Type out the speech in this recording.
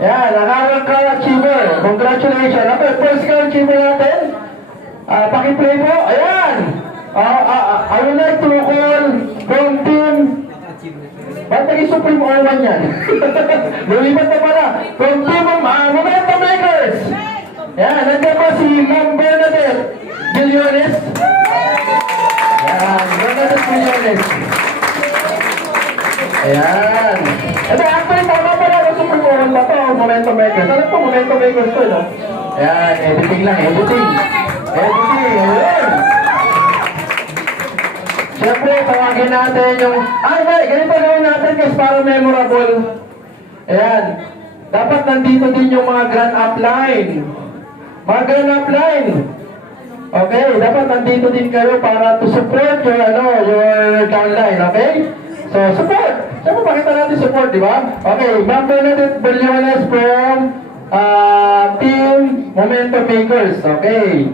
Yan, nakawag ka achiever. Congratulations. Okay, first ka achiever natin. Paki-play mo. Ayan. I would like to call from team. Ba't nag-supreme O1 yan? Lulipat na pala. From team Momentum Makers. Yan, nandiyan pa si Ma'am Bernadette Gillones. Yan, Bernadette Gillones. Ayan. Ito, actually, tama pala. Supreme O1 ba ito? Momentum Makers. Ano po, Momentum Makers ko, no? Ayan, editing lang, editing. Editing, ayan. Siyempre, tawagin natin yung... ganito gawin natin guys para memorable. Ayan. Dapat nandito din yung mga grand upline. Mga grand upline. Okay, dapat nandito din kayo para to support your, your downline. Okay? So, support. Siyempre, pakita natin support, di ba? Okay, Ma'am Bernadette Berliones from Team Momentum Makers. Okay.